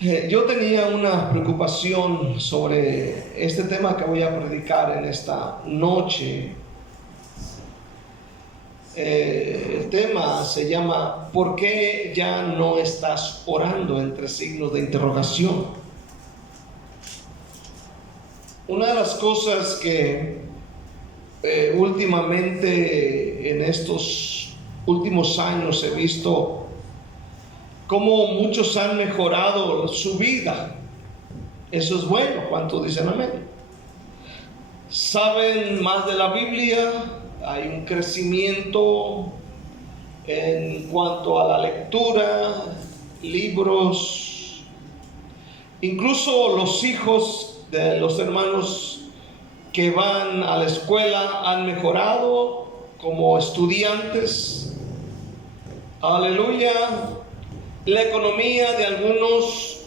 Yo tenía una preocupación sobre este tema que voy a predicar en esta noche. El tema se llama ¿por qué ya no estás orando? Entre signos de interrogación. Una de las cosas que últimamente en estos últimos años he visto cómo muchos han mejorado su vida. Eso es bueno. ¿Cuántos dicen amén? Saben más de la Biblia, hay un crecimiento en cuanto a la lectura, libros. Incluso los hijos de los hermanos que van a la escuela han mejorado como estudiantes. Aleluya. La economía de algunos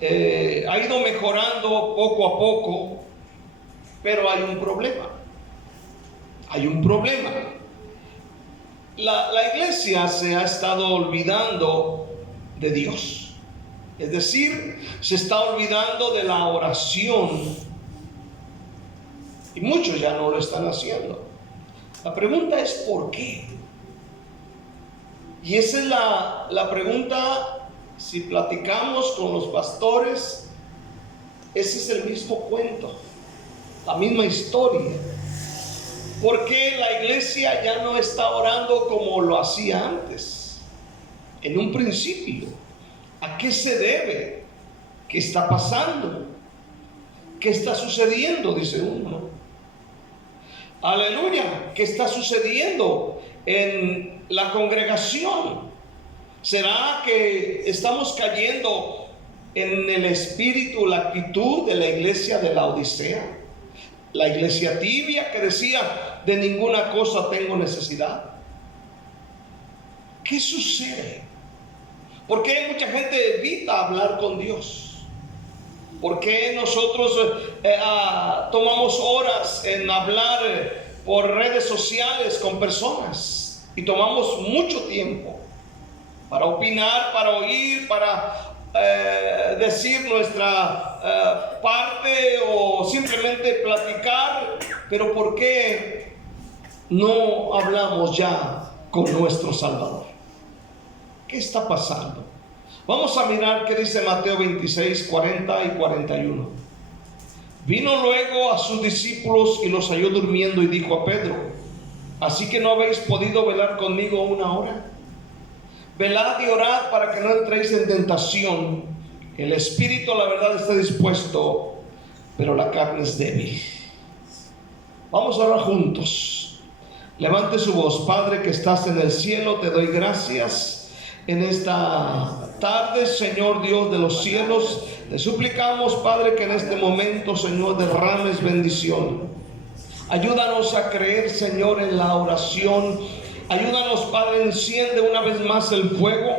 ha ido mejorando poco a poco, pero hay un problema. Hay un problema. La iglesia se ha estado olvidando de Dios. Es decir, se está olvidando de la oración. Y muchos ya no lo están haciendo. La pregunta es ¿por qué? Y esa es la pregunta. Si platicamos con los pastores, ese es el mismo cuento, la misma historia. ¿Por qué la iglesia ya no está orando como lo hacía antes? En un principio. ¿A qué se debe? ¿Qué está pasando? ¿Qué está sucediendo? Dice uno. Aleluya. ¿Qué está sucediendo en la congregación? ¿Será que estamos cayendo en el espíritu, la actitud de la iglesia de la Odisea? La iglesia tibia que decía, de ninguna cosa tengo necesidad. ¿Qué sucede? ¿Por qué mucha gente evita hablar con Dios? ¿Por qué nosotros tomamos horas en hablar por redes sociales con personas? Y tomamos mucho tiempo para opinar, para oír, para decir nuestra parte o simplemente platicar. Pero ¿por qué no hablamos ya con nuestro Salvador? ¿Qué está pasando? Vamos a mirar qué dice Mateo 26, 40 y 41. Vino luego a sus discípulos y los halló durmiendo y dijo a Pedro: ¿así que no habéis podido velar conmigo una hora? Velad y orad para que no entréis en tentación. El espíritu, la verdad, está dispuesto, pero la carne es débil. Vamos a orar juntos. Levante su voz. Padre que estás en el cielo, te doy gracias en esta tarde, Señor Dios de los cielos. Te suplicamos, Padre, que en este momento, Señor, derrames bendición. Ayúdanos a creer, Señor, en la oración. Ayúdanos, Padre, enciende una vez más el fuego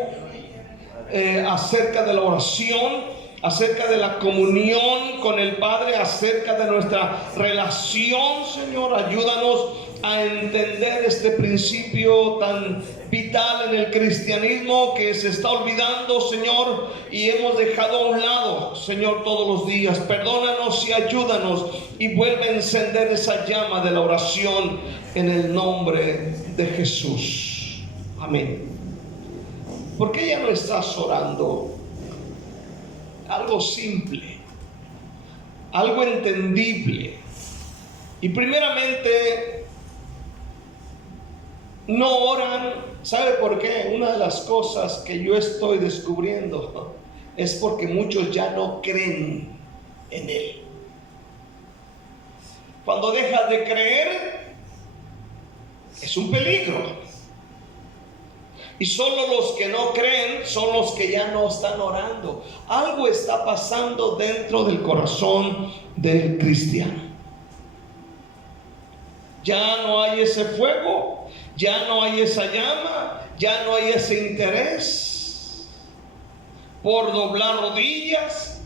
acerca de la oración, acerca de la comunión con el Padre, acerca de nuestra relación, Señor. Ayúdanos a entender este principio tan vital en el cristianismo que se está olvidando, Señor, y hemos dejado a un lado, Señor, todos los días. Perdónanos y ayúdanos y vuelve a encender esa llama de la oración en el nombre de Jesús. Amén. ¿Por qué ya no estás orando? Algo simple, algo entendible. Y primeramente, no oran. ¿Sabe por qué? Una de las cosas que yo estoy descubriendo es porque muchos ya no creen en Él. Cuando dejas de creer, es un peligro. Y solo los que no creen son los que ya no están orando. Algo está pasando dentro del corazón del cristiano. Ya no hay ese fuego, ya no hay esa llama, ya no hay ese interés por doblar rodillas,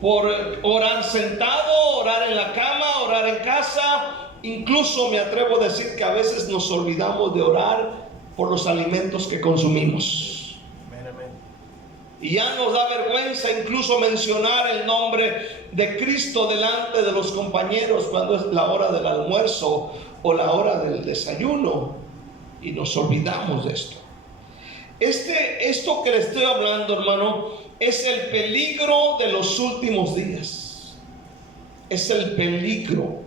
por orar sentado, orar en la cama, orar en casa. Incluso me atrevo a decir que a veces nos olvidamos de orar por los alimentos que consumimos. Y ya nos da vergüenza incluso mencionar el nombre de Cristo delante de los compañeros cuando es la hora del almuerzo o la hora del desayuno, y nos olvidamos de esto. Esto que le estoy hablando, hermano, es el peligro de los últimos días. Es el peligro.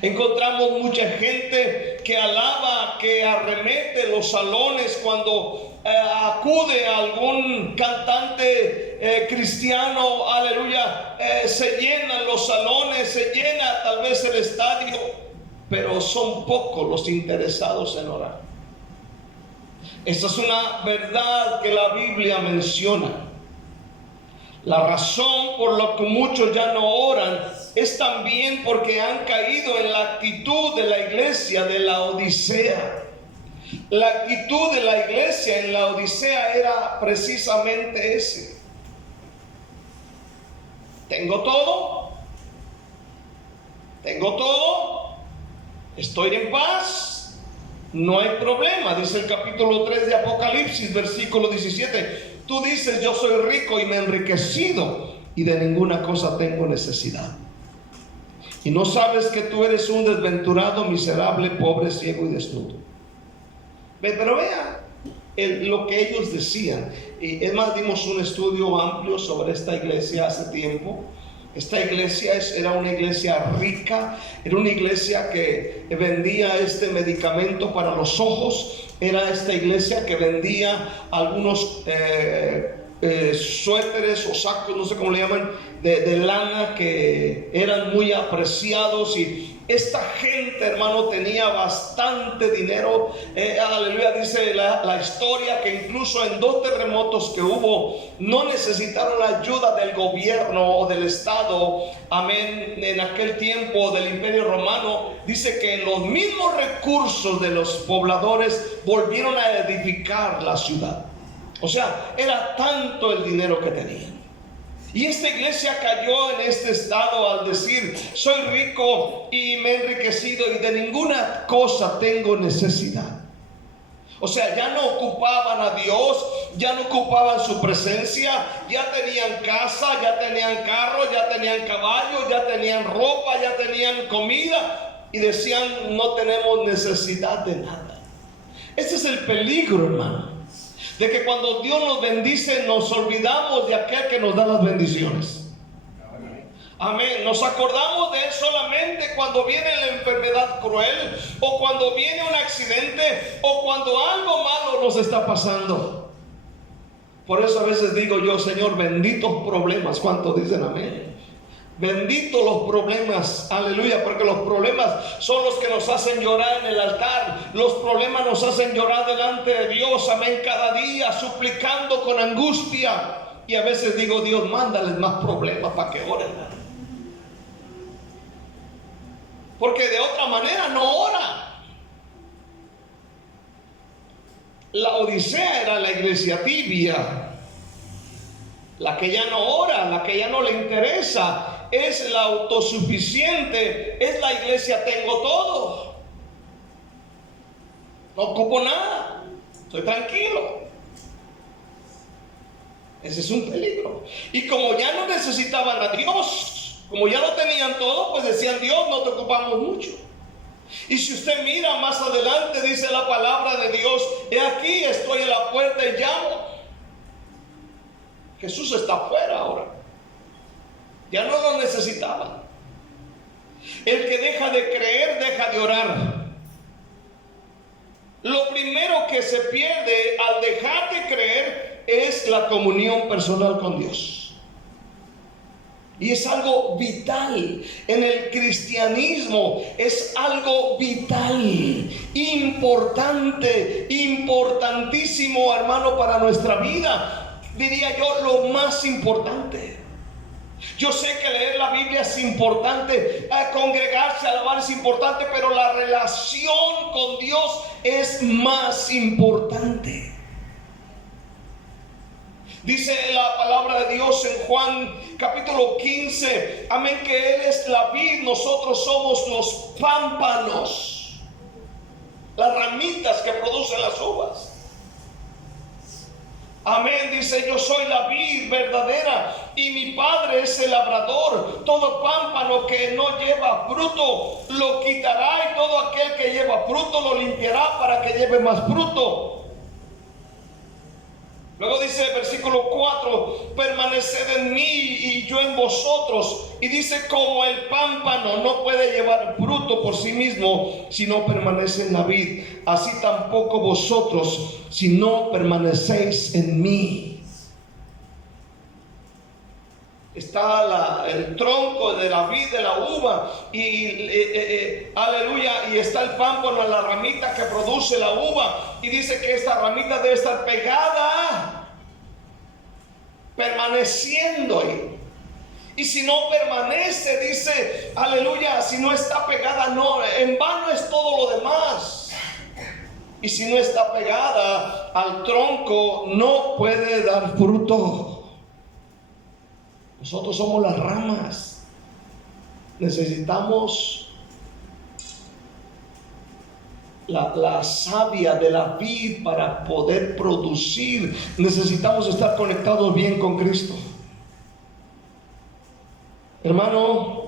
Encontramos mucha gente que alaba, que arremete los salones cuando acude a algún cantante cristiano, aleluya, se llenan los salones, se llena tal vez el estadio, pero son pocos los interesados en orar. Esta es una verdad que la Biblia menciona. La razón por la que muchos ya no oran es también porque han caído en la actitud de la iglesia de la Odisea. La actitud de la iglesia en la Odisea era precisamente ese: tengo todo, estoy en paz, no hay problema. Dice el capítulo 3 de Apocalipsis, versículo 17: tú dices, yo soy rico y me he enriquecido y de ninguna cosa tengo necesidad. Y no sabes que tú eres un desventurado, miserable, pobre, ciego y desnudo. Pero vea lo que ellos decían. Y es más, dimos un estudio amplio sobre esta iglesia hace tiempo. Esta iglesia era una iglesia rica, era una iglesia que vendía este medicamento para los ojos, era esta iglesia que vendía algunos suéteres o sacos, no sé cómo le llaman, de lana, que eran muy apreciados. Y esta gente, hermano, tenía bastante dinero. Aleluya, dice la historia que incluso en 2 terremotos que hubo, no necesitaron la ayuda del gobierno o del Estado, amén, en aquel tiempo del Imperio Romano. Dice que los mismos recursos de los pobladores volvieron a edificar la ciudad. O sea, era tanto el dinero que tenían. Y esta iglesia cayó en este estado al decir, soy rico y me he enriquecido y de ninguna cosa tengo necesidad. O sea, ya no ocupaban a Dios, ya no ocupaban su presencia, ya tenían casa, ya tenían carro, ya tenían caballos, ya tenían ropa, ya tenían comida, y decían, no tenemos necesidad de nada. Este es el peligro, hermano, de que cuando Dios nos bendice nos olvidamos de aquel que nos da las bendiciones. Amén. Nos acordamos de Él solamente cuando viene la enfermedad cruel, o cuando viene un accidente, o cuando algo malo nos está pasando. Por eso a veces digo yo, Señor, benditos problemas. ¿Cuántos dicen amén? Benditos los problemas, aleluya, porque los problemas son los que nos hacen llorar en el altar. Los problemas nos hacen llorar delante de Dios, amén, cada día, suplicando con angustia. Y a veces digo, Dios, mándales más problemas para que oren. Porque de otra manera no ora. La Odisea era la iglesia tibia, la que ya no ora, la que ya no le interesa, es la autosuficiente, es la iglesia tengo todo, no ocupo nada, estoy tranquilo. Ese es un peligro. Y como ya no necesitaban a Dios, como ya lo tenían todo, pues decían, Dios, no te ocupamos mucho. Y si usted mira más adelante, dice la palabra de Dios, he aquí, estoy en la puerta y llamo. Jesús está afuera ahora. Ya no lo necesitaban. El que deja de creer, deja de orar. Lo primero que se pierde al dejar de creer es la comunión personal con Dios. Y es algo vital en el cristianismo, es algo vital, importante, importantísimo, hermano, para nuestra vida. Diría yo, lo más importante. Yo sé que leer la Biblia es importante, congregarse, alabar es importante, pero la relación con Dios es más importante. Dice la palabra de Dios en Juan capítulo 15, amén, que Él es la vid, nosotros somos los pámpanos, las ramitas que producen las uvas. Amén, dice, yo soy la vid verdadera y mi Padre es el labrador. Todo pámpano que no lleva fruto lo quitará, y todo aquel que lleva fruto lo limpiará para que lleve más fruto. Luego dice el versículo 4, permaneced en mí y yo en vosotros. Y dice, como el pámpano no puede llevar fruto por sí mismo si no permanece en la vid, así tampoco vosotros si no permanecéis en mí. Está el tronco de la vid, de la uva, y aleluya, y está el pámpano, la ramita que produce la uva, y dice que esta ramita debe estar pegada, permaneciendo ahí. Y si no permanece, dice, aleluya, si no está pegada, no, en vano es todo lo demás. Y si no está pegada al tronco, no puede dar fruto. Nosotros somos las ramas. Necesitamos la savia de la vid para poder producir. Necesitamos estar conectados bien con Cristo. Hermano,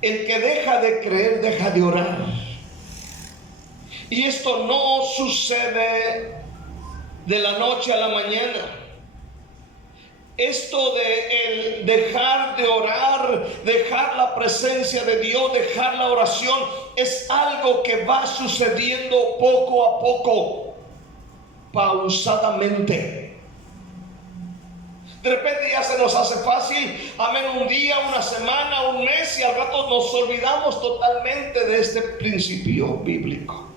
el que deja de creer, deja de orar. Y esto no sucede de la noche a la mañana. Esto de el dejar de orar, dejar la presencia de Dios, dejar la oración, es algo que va sucediendo poco a poco, pausadamente. De repente ya se nos hace fácil, amén, un día, una semana, un mes, y al rato nos olvidamos totalmente de este principio bíblico.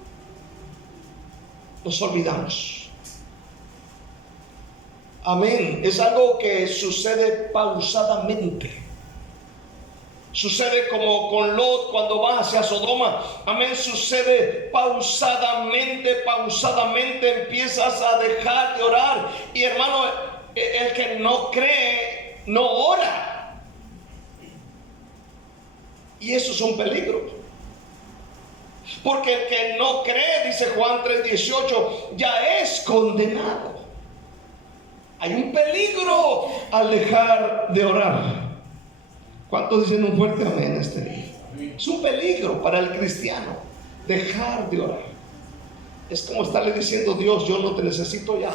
Nos olvidamos. Amén. Es algo que sucede pausadamente. Sucede como con Lot cuando va hacia Sodoma. Amén. Sucede pausadamente, pausadamente empiezas a dejar de orar. Y hermano, el que no cree, no ora. Y eso es un peligro. Porque el que no cree, dice Juan 3:18, ya es condenado. Hay un peligro al dejar de orar. ¿Cuántos dicen un fuerte amén este día? Es un peligro para el cristiano dejar de orar. Es como estarle diciendo, Dios, yo no te necesito ya.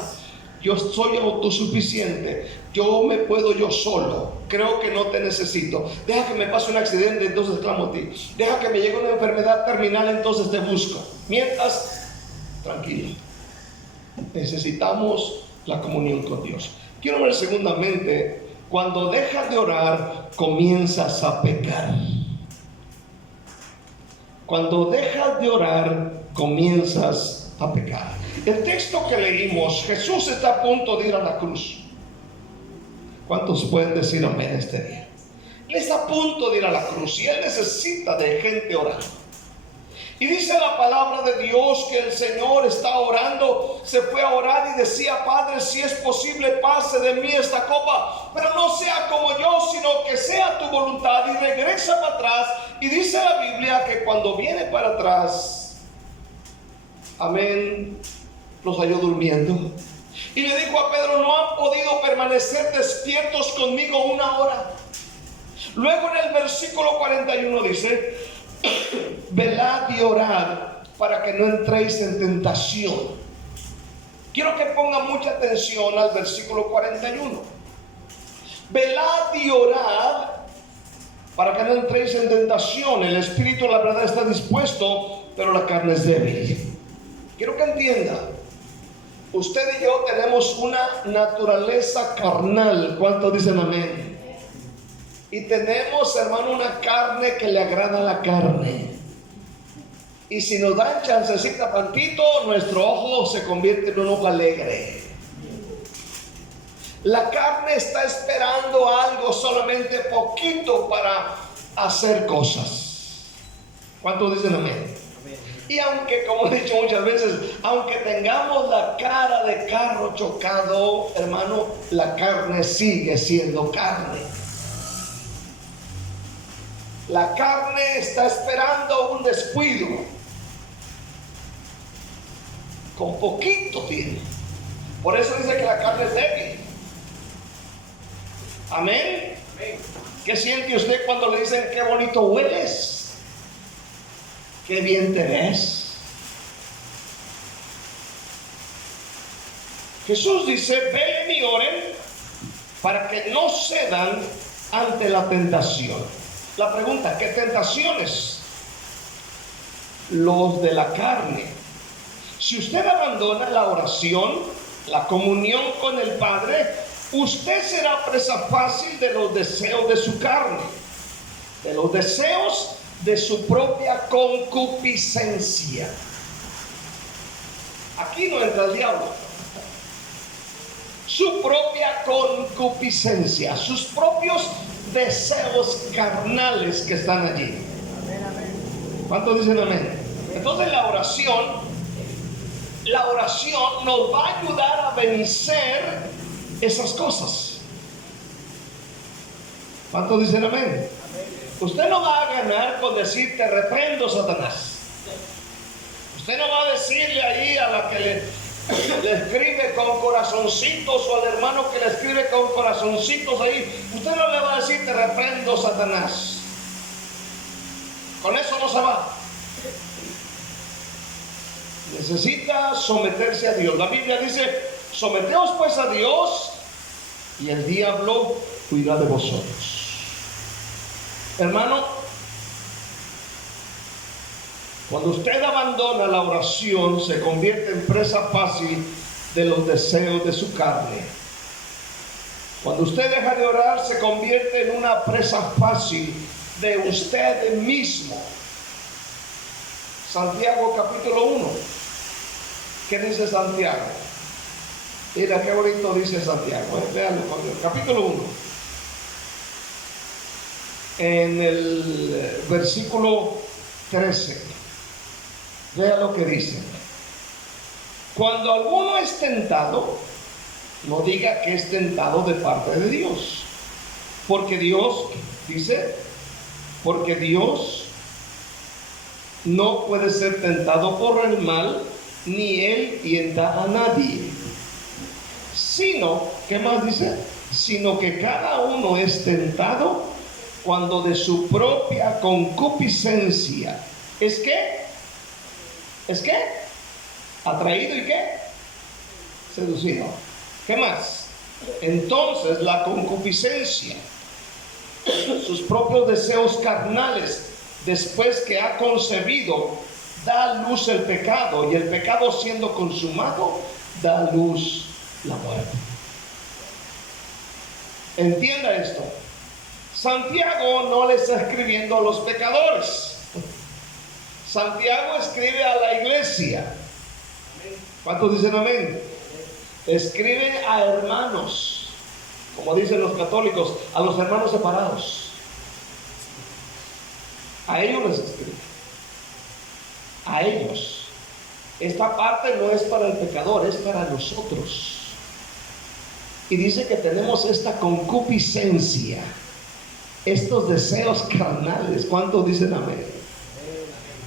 Yo soy autosuficiente. Yo me puedo yo solo. Creo que no te necesito. Deja que me pase un accidente, entonces clamo a ti. Deja que me llegue una enfermedad terminal, entonces te busco. Mientras, tranquilo. Necesitamos la comunión con Dios. Quiero ver segundamente, cuando dejas de orar, comienzas a pecar. Cuando dejas de orar, comienzas a pecar. El texto que leímos, Jesús está a punto de ir a la cruz. ¿Cuántos pueden decir amén este día? Él está a punto de ir a la cruz y Él necesita de gente orando. Y dice la palabra de Dios que el Señor está orando, se fue a orar y decía, Padre, si es posible, pase de mí esta copa, pero no sea como yo, sino que sea tu voluntad. Y regresa para atrás, y dice la Biblia que cuando viene para atrás, amén, los halló durmiendo. Y le dijo a Pedro, no han podido permanecer despiertos conmigo una hora. Luego en el versículo 41 dice, velad y orad para que no entréis en tentación. Quiero que pongan mucha atención al versículo 41. Velad y orad para que no entréis en tentación. El espíritu, la verdad, está dispuesto, pero la carne es débil. Quiero que entienda, usted y yo tenemos una naturaleza carnal. ¿Cuántos dicen amén? Y tenemos, hermano, una carne que le agrada a la carne. Y si nos dan chancecita tantito, nuestro ojo se convierte en un ojo alegre. La carne está esperando algo, solamente poquito, para hacer cosas. ¿Cuántos dicen amén? Y aunque, como he dicho muchas veces, aunque tengamos la cara de carro chocado, hermano, la carne sigue siendo carne. La carne está esperando un descuido. con poquito tiene. Por eso dice que la carne es débil. Amén. ¿Qué siente usted cuando le dicen qué bonito hueles? Qué bien te ves. Jesús dice, ven y oren para que no cedan ante la tentación. La pregunta, ¿qué tentaciones? Los de la carne. Si usted abandona la oración, la comunión con el Padre, usted será presa fácil de los deseos de su carne, de los deseos de su propia concupiscencia. Aquí no entra el diablo. Su propia concupiscencia, sus propios deseos carnales que están allí. ¿Cuántos dicen amén? Entonces la oración nos va a ayudar a vencer esas cosas. ¿Cuántos dicen amén? Usted no va a ganar con decir te reprendo, Satanás. Usted no va a decirle ahí a la que le escribe con corazoncitos, o al hermano que le escribe con corazoncitos ahí, usted no le va a decir te reprendo, Satanás. Con eso no se va. Necesita someterse a Dios. La Biblia dice, someteos pues a Dios y el diablo huirá de vosotros. Hermano, cuando usted abandona la oración, se convierte en presa fácil de los deseos de su carne. Cuando usted deja de orar, se convierte en una presa fácil de usted mismo. Santiago capítulo 1. ¿Qué dice Santiago? Mira qué bonito dice Santiago. Véanlo conmigo. Capítulo 1. En el versículo 13. Vea lo que dice. Cuando alguno es tentado, no diga que es tentado de parte de Dios. Porque Dios, dice, porque Dios no puede ser tentado por el mal, ni Él tienta a nadie. Sino, ¿qué más dice? Sino que cada uno es tentado cuando de su propia concupiscencia es atraído y ¿qué? Seducido. ¿Qué más? Entonces la concupiscencia, sus propios deseos carnales, después que ha concebido, da a luz el pecado, y el pecado siendo consumado, da a luz la muerte. Entienda esto. Santiago no le está escribiendo a los pecadores. Santiago escribe a la iglesia. ¿Cuántos dicen amén? Escribe a hermanos, como dicen los católicos, a los hermanos separados. A ellos les escribe. A ellos. Esta parte no es para el pecador, es para nosotros. Y dice que tenemos esta concupiscencia, estos deseos carnales. ¿Cuántos dicen amén?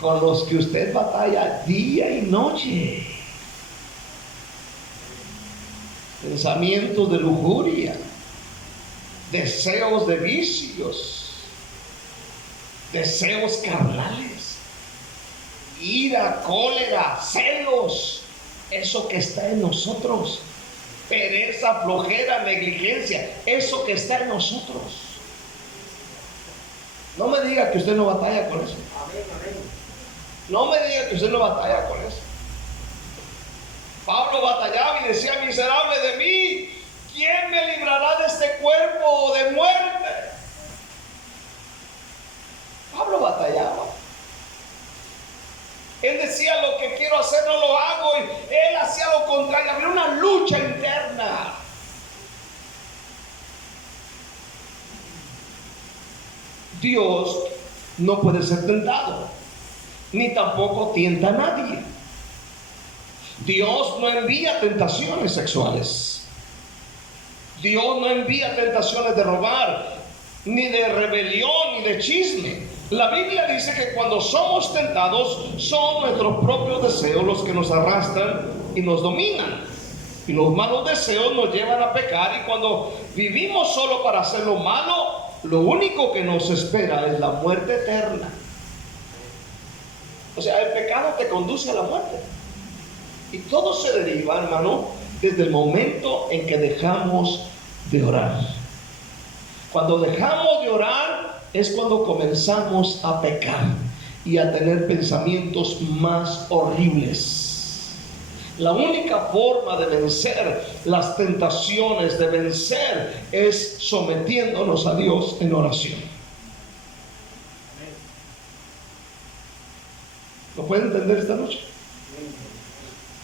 Con los que usted batalla día y noche. Pensamientos de lujuria, deseos de vicios, deseos carnales, ira, cólera, celos, eso que está en nosotros, pereza, flojera, negligencia, eso que está en nosotros. No me diga que usted no batalla con eso. No me diga que usted no batalla con eso. Pablo batallaba y decía, miserable de mí, ¿quién me librará de este cuerpo de muerte? Pablo batallaba. Él decía, lo que quiero hacer no lo hago, y él hacía lo contrario. Había una lucha interna. Dios no puede ser tentado, ni tampoco tienta a nadie. Dios no envía tentaciones sexuales. Dios no envía tentaciones de robar, ni de rebelión, ni de chisme. La Biblia dice que cuando somos tentados, son nuestros propios deseos los que nos arrastran y nos dominan. Y los malos deseos nos llevan a pecar, y cuando vivimos solo para hacer lo malo, lo único que nos espera es la muerte eterna. O sea, el pecado te conduce a la muerte. Y todo se deriva, hermano, desde el momento en que dejamos de orar. Cuando dejamos de orar es cuando comenzamos a pecar y a tener pensamientos más horribles. La única forma de vencer las tentaciones, de vencer, es sometiéndonos a Dios en oración. ¿Lo pueden entender esta noche?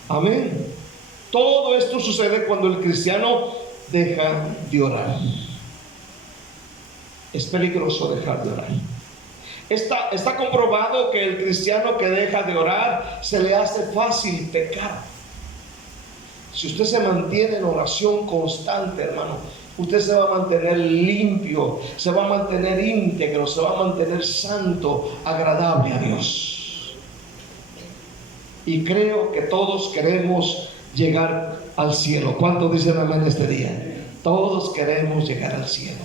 Amén. Todo esto sucede cuando el cristiano deja de orar. Es peligroso dejar de orar. Está comprobado que el cristiano que deja de orar se le hace fácil pecar. Si usted se mantiene en oración constante, hermano, usted se va a mantener limpio, se va a mantener íntegro, se va a mantener santo, agradable a Dios. Y creo que todos queremos llegar al cielo. ¿Cuántos dicen amén este día? Todos queremos llegar al cielo.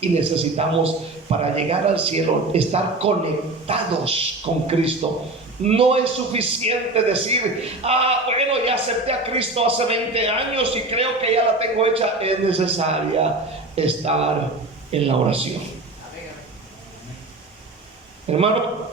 Y necesitamos, para llegar al cielo, estar conectados con Cristo. No es suficiente decir, bueno, ya acepté a Cristo hace 20 años y creo que ya la tengo hecha. Es necesaria estar en la oración. Hermano,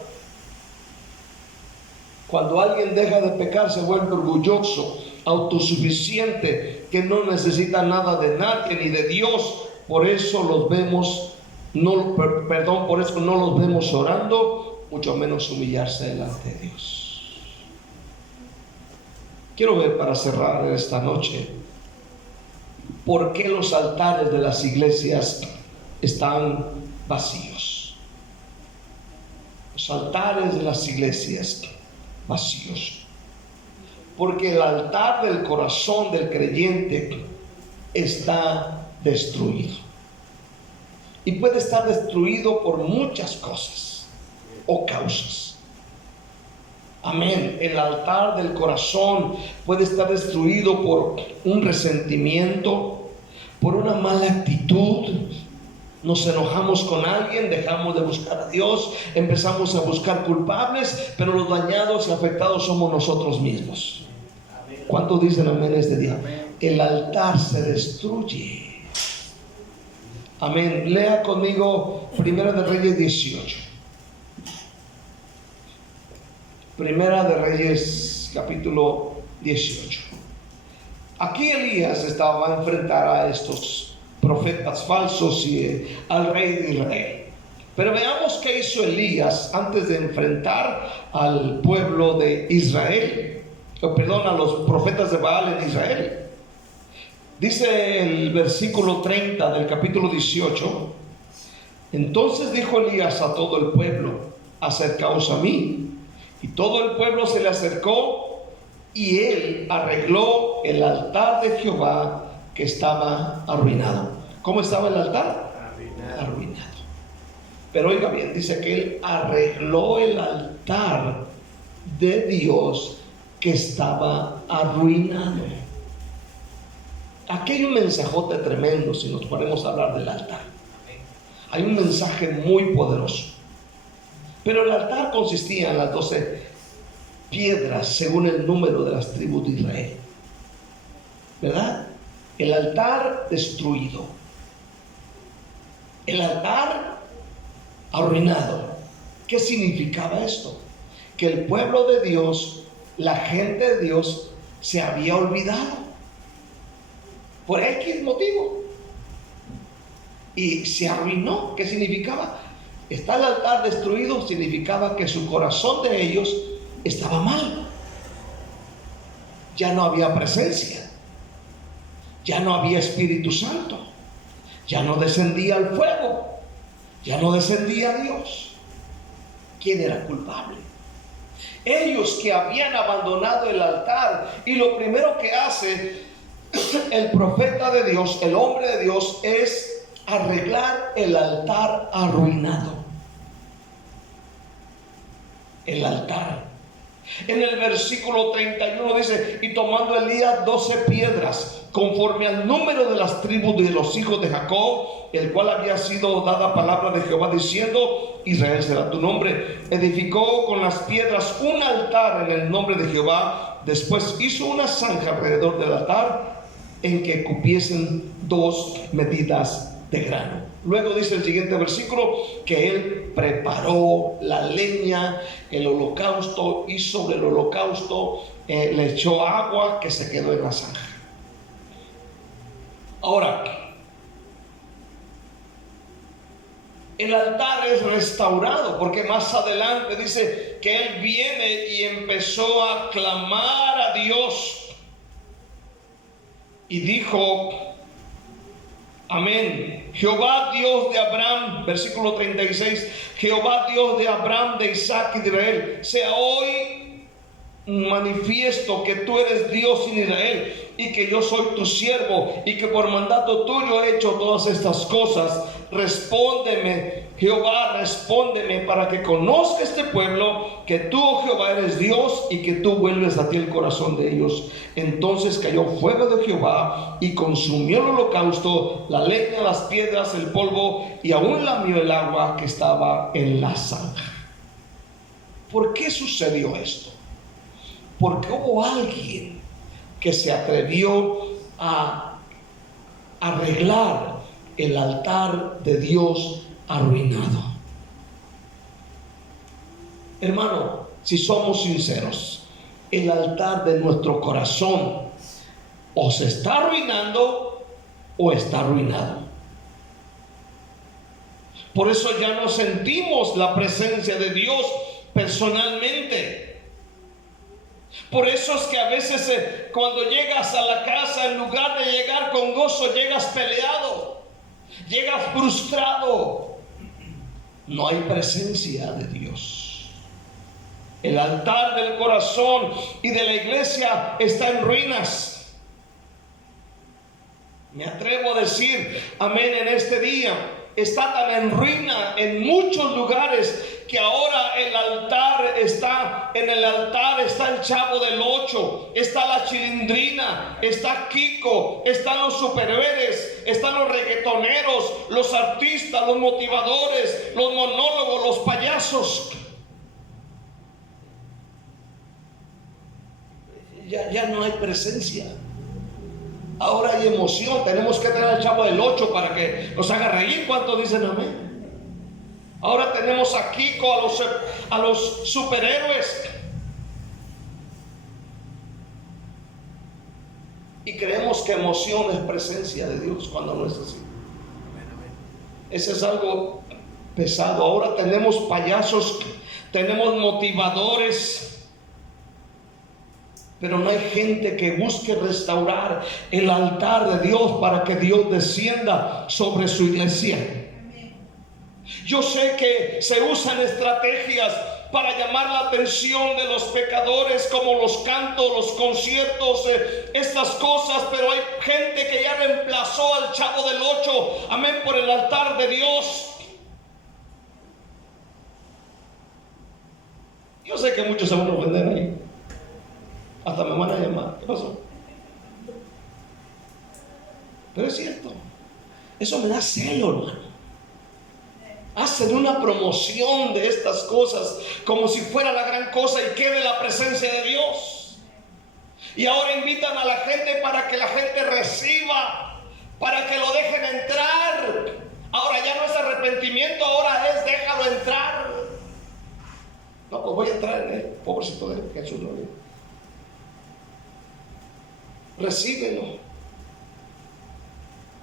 cuando alguien deja de pecar, se vuelve orgulloso, autosuficiente, que no necesita nada de nadie ni de Dios. Por eso los vemos, por eso no los vemos orando, mucho menos humillarse delante de Dios. Quiero ver, para cerrar esta noche, por qué los altares de las iglesias están vacíos. Los altares de las iglesias vacíos. Porque el altar del corazón del creyente está destruido. Y puede estar destruido por muchas cosas o causas. Amén. El altar del corazón puede estar destruido por un resentimiento, por una mala actitud. Nos enojamos con alguien, dejamos de buscar a Dios, empezamos a buscar culpables, pero los dañados y afectados somos nosotros mismos. ¿Cuántos dicen amén este día? El altar se destruye. Amén. Lea conmigo Primera de Reyes 18. Primera de Reyes capítulo 18. Aquí Elías estaba a enfrentar a estos profetas falsos y al rey de Israel. Pero veamos qué hizo Elías antes de enfrentar al pueblo de Israel. A los profetas de Baal en Israel. Dice el versículo 30 del capítulo 18: entonces dijo Elías a todo el pueblo: acercaos a mí. Y todo el pueblo se le acercó, y él arregló el altar de Jehová que estaba arruinado. ¿Cómo estaba el altar? Arruinado. Pero oiga bien, dice que él arregló el altar de Dios que estaba arruinado. Aquí hay un mensajote tremendo si nos ponemos a hablar del altar. Hay un mensaje muy poderoso. Pero el altar consistía en las 12 piedras según el número de las tribus de Israel. ¿Verdad? El altar destruido. El altar arruinado. ¿Qué significaba esto? Que el pueblo de Dios, la gente de Dios, se había olvidado. Por X motivo. Y se arruinó. ¿Qué significaba? Está el altar destruido, significaba que su corazón de ellos estaba mal. Ya no había presencia. Ya no había Espíritu Santo. Ya no descendía el fuego. Ya no descendía Dios. ¿Quién era culpable? Ellos que habían abandonado el altar. Y lo primero que hace el profeta de Dios, el hombre de Dios, es arreglar el altar arruinado. El altar. En el versículo 31 dice: y tomando Elías 12 piedras, conforme al número de las tribus de los hijos de Jacob, el cual había sido dada palabra de Jehová diciendo: Israel será tu nombre. Edificó con las piedras un altar en el nombre de Jehová. Después hizo una zanja alrededor del altar en que cupiesen 2 medidas de grano. Luego dice el siguiente versículo que él preparó la leña, el holocausto, y sobre el holocausto le echó agua que se quedó en la zanja. Ahora, el altar es restaurado, porque más adelante dice que él viene y empezó a clamar a Dios y dijo: amén, Jehová Dios de Abraham, versículo 36, Jehová Dios de Abraham, de Isaac y de Israel, sea hoy manifiesto que tú eres Dios en Israel, y que yo soy tu siervo, y que por mandato tuyo he hecho todas estas cosas. Respóndeme, Jehová, respóndeme, para que conozca este pueblo que tú, oh Jehová, eres Dios, y que tú vuelves a ti el corazón de ellos. Entonces cayó fuego de Jehová y consumió el holocausto, la leña, las piedras, el polvo, y aún lamió el agua que estaba en la zanja. ¿Por qué sucedió esto? Porque hubo alguien que se atrevió a arreglar el altar de Dios arruinado. Hermano, si somos sinceros, el altar de nuestro corazón o se está arruinando o está arruinado. Por eso ya no sentimos la presencia de Dios personalmente. Por eso es que a veces cuando llegas a la casa, en lugar de llegar con gozo, llegas peleado, llegas frustrado. No hay presencia de Dios. El altar del corazón y de la iglesia está en ruinas. Me atrevo a decir, amén, en este día, está tan en ruina en muchos lugares que ahora el altar está, en el altar está el Chavo del 8, está la Chilindrina, está Kiko, están los superhéroes, están los reggaetoneros, los artistas, los motivadores, los monólogos, los payasos. Ya no hay presencia. Ahora hay emoción. Tenemos que tener al Chavo del 8 para que nos haga reír. ¿Cuántos dicen amén? Ahora tenemos a Kiko, a los superhéroes, y creemos que emoción es presencia de Dios, cuando no es así. Ese es algo pesado. Ahora tenemos payasos, tenemos motivadores, pero no hay gente que busque restaurar el altar de Dios para que Dios descienda sobre su iglesia. Yo sé que se usan estrategias para llamar la atención de los pecadores, como los cantos, los conciertos, estas cosas, pero hay gente que ya reemplazó al Chavo del 8, amén, por el altar de Dios. Yo sé que muchos se van a ofender ahí, hasta me van a llamar. ¿Qué pasó? Pero es cierto, eso me da celo, hermano. Hacen una promoción de estas cosas como si fuera la gran cosa y quede la presencia de Dios. Y ahora invitan a la gente para que la gente reciba, para que lo dejen entrar. Ahora ya no es arrepentimiento, ahora es déjalo entrar. No, pues voy a entrar en él, pobrecito de él, Jesús lo dijo. Recíbelo.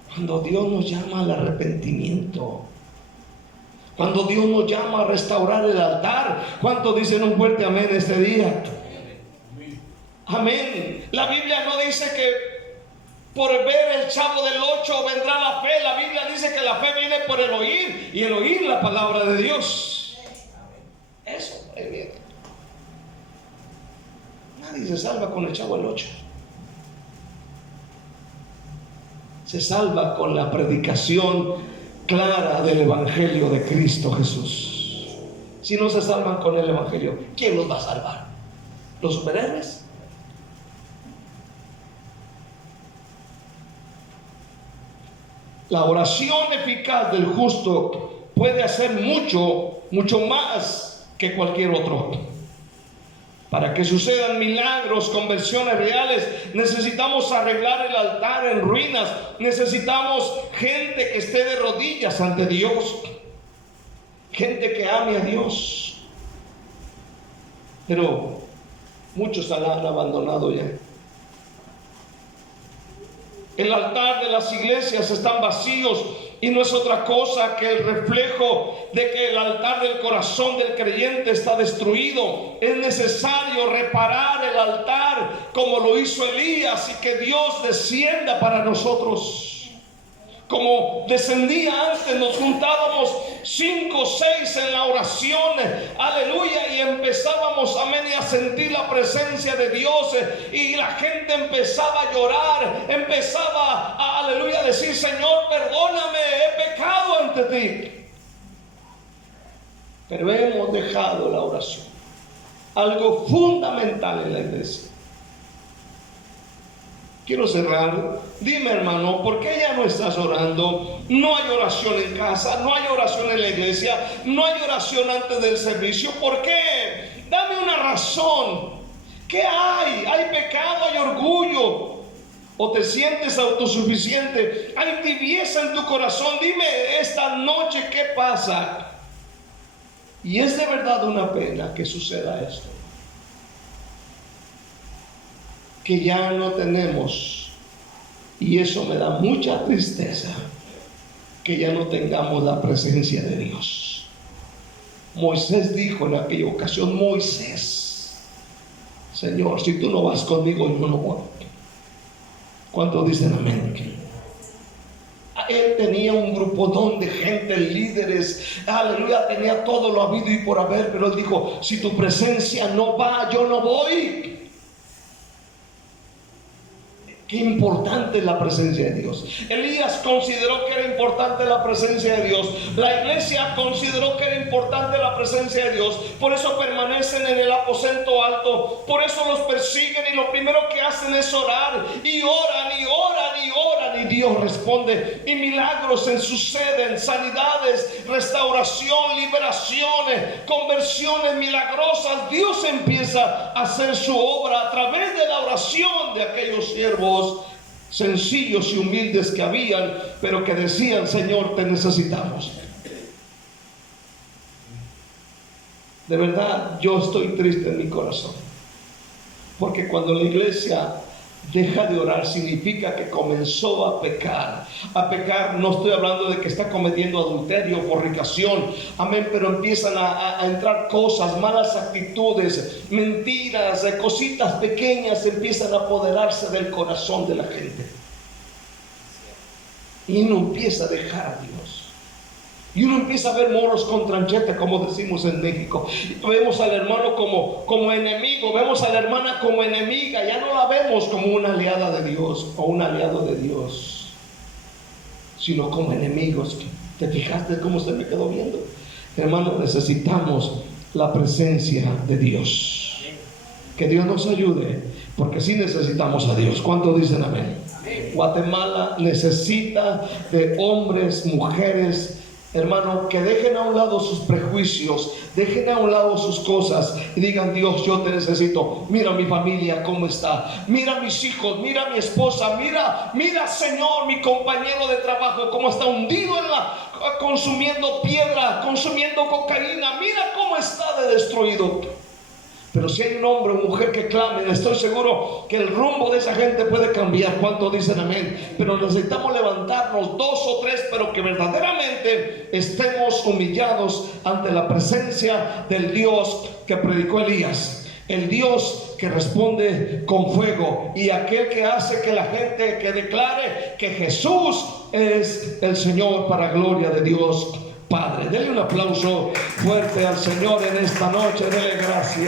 Cuando Dios nos llama al arrepentimiento, cuando Dios nos llama a restaurar el altar, ¿cuántos dicen un fuerte amén este día? Amén. La Biblia no dice que por ver el Chavo del 8 vendrá la fe. La Biblia dice que la fe viene por el oír, y el oír la palabra de Dios. Eso viene. Nadie se salva con el Chavo del 8. Se salva con la predicación clara del Evangelio de Cristo Jesús. Si no se salvan con el Evangelio, ¿quién los va a salvar? los superhéroes. La oración eficaz del justo puede hacer mucho más que cualquier otro. Para que sucedan milagros, conversiones reales, necesitamos arreglar el altar en ruinas. Necesitamos gente que esté de rodillas ante Dios. Gente que ame a Dios. Pero muchos la han abandonado ya. El altar de las iglesias están vacíos y no es otra cosa que el reflejo de que el altar del corazón del creyente está destruido. Es necesario reparar el altar como lo hizo Elías y que Dios descienda para nosotros. Como descendía antes, nos juntábamos 5 o 6 en la oración, aleluya, y empezábamos, amén, y a sentir la presencia de Dios, y la gente empezaba a llorar, empezaba a, aleluya, a decir: Señor, perdóname, he pecado ante ti. Pero hemos dejado la oración, algo fundamental en la iglesia. Quiero cerrar. Dime, hermano, ¿por qué ya no estás orando? No hay oración en casa, no hay oración en la iglesia, no hay oración antes del servicio. ¿Por qué? Dame una razón. ¿Qué hay? ¿Hay pecado? ¿Hay orgullo? ¿O te sientes autosuficiente? ¿Hay tibieza en tu corazón? Dime esta noche qué pasa. Y es de verdad una pena que suceda esto. Que ya no tenemos, y eso me da mucha tristeza, que ya no tengamos la presencia de Dios. Moisés dijo en aquella ocasión: Moisés, Señor, si tú no vas conmigo, yo no voy. ¿Cuántos dicen amén? Él tenía un grupón de gente, líderes, aleluya, tenía todo lo habido y por haber, pero él dijo: si tu presencia no va, yo no voy. Qué importante es la presencia de Dios. Elías consideró que era importante la presencia de Dios. La iglesia consideró que era importante la presencia de Dios. Por eso permanecen en el aposento alto. Por eso los persiguen y lo primero que hacen es orar. Y oran y oran y oran. Y Dios responde. Y milagros suceden. Sanidades, restauración, liberaciones, conversiones milagrosas. Dios empieza a hacer su obra a través de la oración de aquellos siervos sencillos y humildes que habían, pero que decían: Señor, te necesitamos. De verdad, yo estoy triste en mi corazón, porque cuando la iglesia deja de orar, significa que comenzó a pecar. A pecar, no estoy hablando de que está cometiendo adulterio, fornicación, amén, pero empiezan a entrar cosas, malas actitudes, mentiras, cositas pequeñas empiezan a apoderarse del corazón de la gente. Y uno empieza a dejar a Dios. Y uno empieza a ver moros con trancheta, como decimos en México. Vemos al hermano como enemigo, vemos a la hermana como enemiga. Ya no la vemos como una aliada de Dios o un aliado de Dios, sino como enemigos. ¿Te fijaste cómo se me quedó viendo? Hermano, necesitamos la presencia de Dios. Que Dios nos ayude, porque sí necesitamos a Dios. ¿Cuántos dicen amén? Guatemala necesita de hombres, mujeres, hermano, que dejen a un lado sus prejuicios, dejen a un lado sus cosas y digan: Dios, yo te necesito. Mira mi familia cómo está, mira mis hijos, mira mi esposa, mira Señor, mi compañero de trabajo cómo está hundido consumiendo piedra, consumiendo cocaína. Mira cómo está de destruido. Pero si hay un hombre o mujer que clamen, estoy seguro que el rumbo de esa gente puede cambiar. ¿Cuántos dicen amén? Pero necesitamos levantarnos 2 o 3, pero que verdaderamente estemos humillados ante la presencia del Dios que predicó Elías. El Dios que responde con fuego, y aquel que hace que la gente que declare que Jesús es el Señor, para gloria de Dios Padre. Denle un aplauso fuerte al Señor en esta noche. Dele gracias.